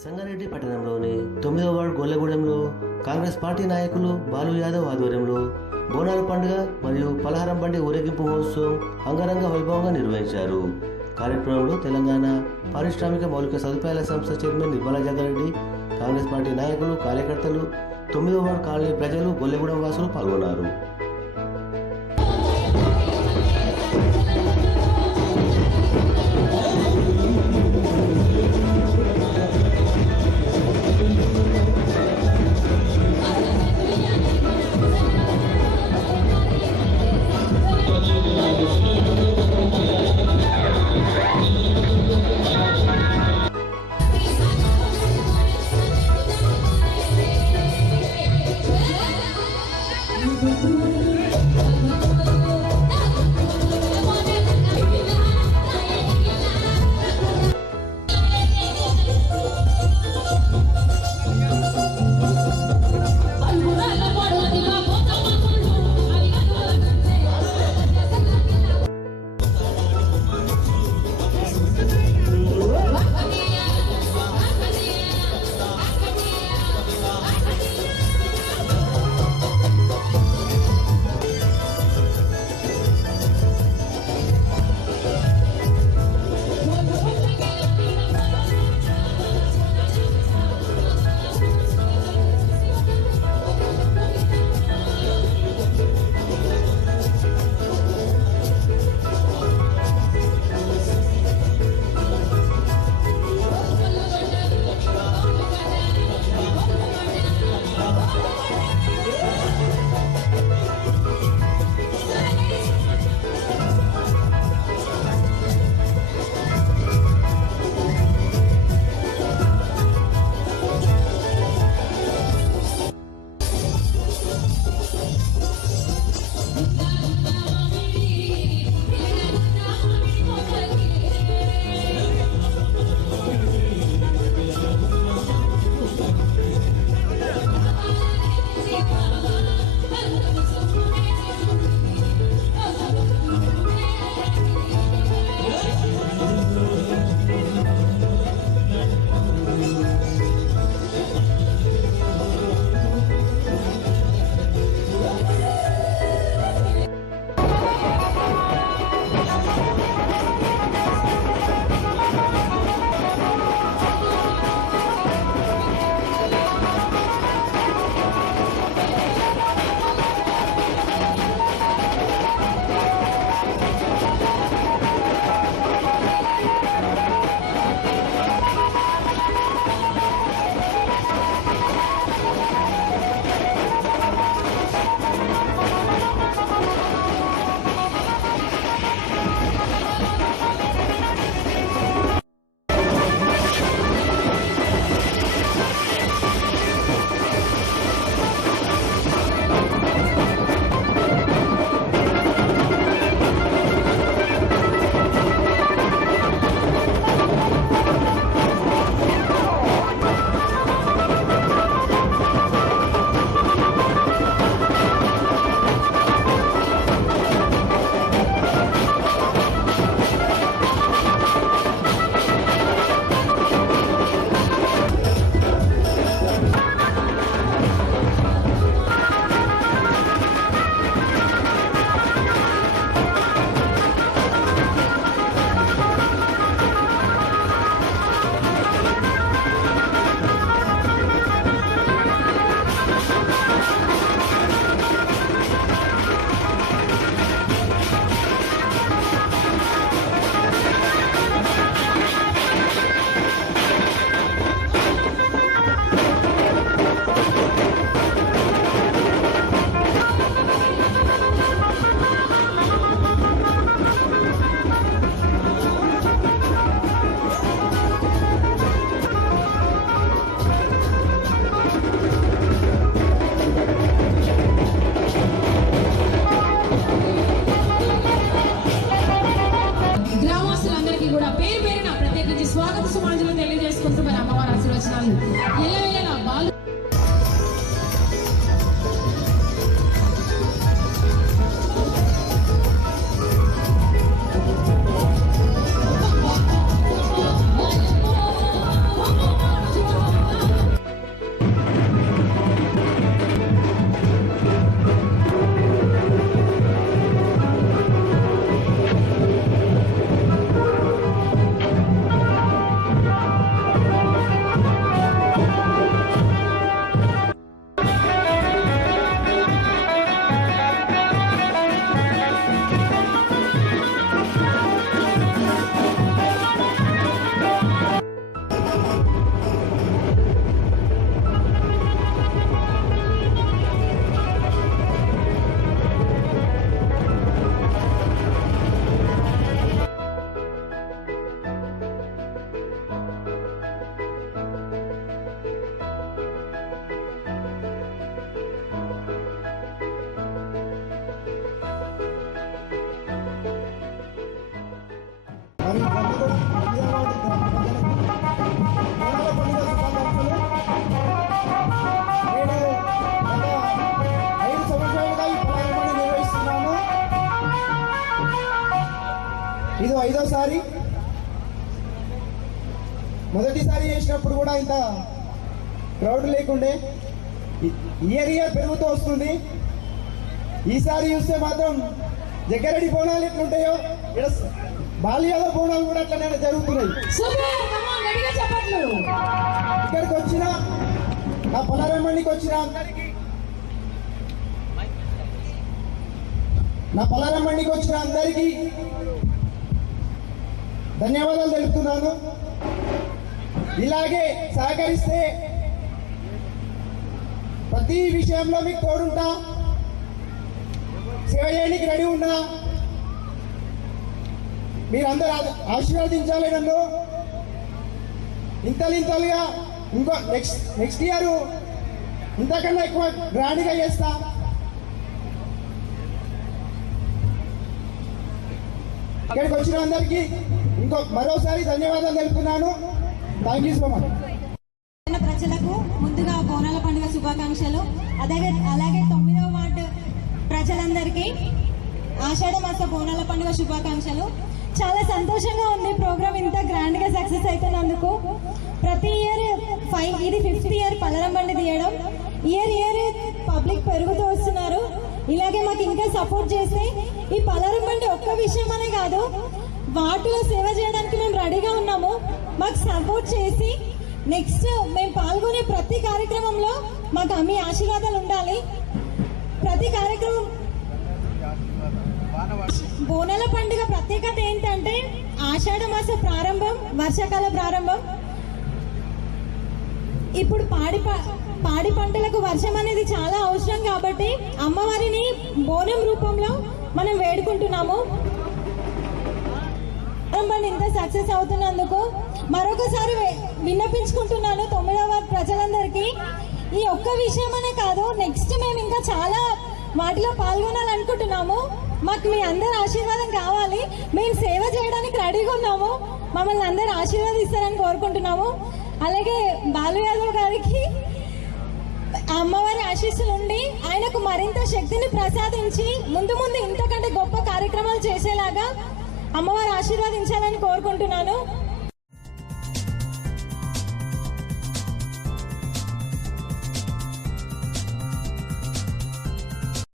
సంగారెడ్డి పట్టణంలోని 9వ ward గొల్లగూడెంలో Congress party నాయకులు బాలు యాదవ్ ఆధ్వర్యంలో బోనాల పండుగ మరియు పలహారం బండి ఊరేగింపు మహోత్సవం అంగరంగ వైభవంగా నిర్వహించారు. కార్యక్రమంలో తెలంగాణ పారిశ్రామిక మౌలిక సదుపాయాల సంస్థ చైర్మన్ నిర్మలా జగ్గారెడ్డి, కాంగ్రెస్ పార్టీ నాయకులు, కార్యకర్తలు, 9వ వార్డు కాలనీ ప్రజలు, గొల్లగూడెం వాసులు పాల్గొన్నారు. Thank you. రెండోసారి. మొదటిసారి చేసినప్పుడు కూడా ఇంత క్రౌడ్ లేకుండే. ఇయర్ పెరుగుతూ వస్తుంది. ఈసారి చూస్తే మాత్రం జగ్గారెడ్డి బోనాలు ఎట్లుంటాయో ఇక్కడ బాలు యాదవ్ బోనాలు కూడా అట్లనే జరుగుతున్నాయి. ఇక్కడికి వచ్చిన నా పలారమ్మడికి వచ్చిన అందరికీ, ధన్యవాదాలు తెలుపుతున్నాను. ఇలాగే సహకరిస్తే ప్రతి విషయంలో మీకు తోడుంటా, సేవ చేయడానికి రెడీ ఉన్నా. మీరందరూ ఆశీర్వదించాలి నన్ను. ఇంతలుగా ఇంకో నెక్స్ట్ ఇయర్ ఇంతకన్నా ఎక్కువ గ్రాండ్గా చేస్తా. ఇక్కడికి వచ్చిన అందరికీ మరోసారి ధన్యవాదాలు తెలుపుతున్నాను. Thank you so much. ప్రజలకు ముందుగా బోనాల పండుగ శుభాకాంక్షలు. అలాగే 9వ వార్డు ప్రజలందరికీ ఆషాఢ మాస బోనాల పండుగ శుభాకాంక్షలు. చాలా సంతోషంగా ఉంది ప్రోగ్రామ్ ఇంత గ్రాండ్ గా సక్సెస్ అవుతున్నందుకు. ప్రతి ఇయర్ ఇది 5th ఇయర్ పలరం బండి తీయడం. ఇయర్ పబ్లిక్ పెరుగుతూ వస్తున్నారు. ఇలాగే మాకు ఇంకా సపోర్ట్ చేస్తే ఈ పలరం బండి ఒక్క విషయం అనే కాదు, వాటిలో సేవ చేయడానికి మేము రెడీగా ఉన్నాము. మాకు సపోర్ట్ చేసి నెక్స్ట్ మేము పాల్గొనే ప్రతి కార్యక్రమంలో మాకు మీ ఆశీర్వాదాలు ఉండాలి. ప్రతి కార్యక్రమం బోనాల పండుగ ప్రత్యేకత ఏంటంటే ఆషాఢ మాస ప్రారంభం, వర్షాకాల ప్రారంభం. ఇప్పుడు పాడి పంటలకు వర్షం అనేది చాలా అవసరం కాబట్టి అమ్మవారిని బోనం రూపంలో మనం వేడుకుంటున్నాము. ఇంత సక్సెస్ అవుతున్నందుకు మరొకసారి విన్నపించుకుంటున్నాను 9వ వార్డు ప్రజలందరికీ. ఈ ఒక్క విషయం అనే కాదు, నెక్స్ట్ మేము ఇంకా చాలా వాటిలో పాల్గొనాలనుకుంటున్నాము. మాకు మీ అందరు ఆశీర్వాదం కావాలి. మేము సేవ చేయడానికి రెడీగా ఉన్నాము. మమ్మల్ని అందరు ఆశీర్వదిస్తారని కోరుకుంటున్నాము. అలాగే బాలు యాదవ్ గారికి అమ్మవారి ఆశీస్సులు ఉండి ఆయనకు మరింత శక్తిని ప్రసాదించి ముందు ఇంతకంటే గొప్ప కార్యక్రమాలు చేసేలాగా అమ్మవారు ఆశీర్వదించాలని కోరుకుంటున్నాను.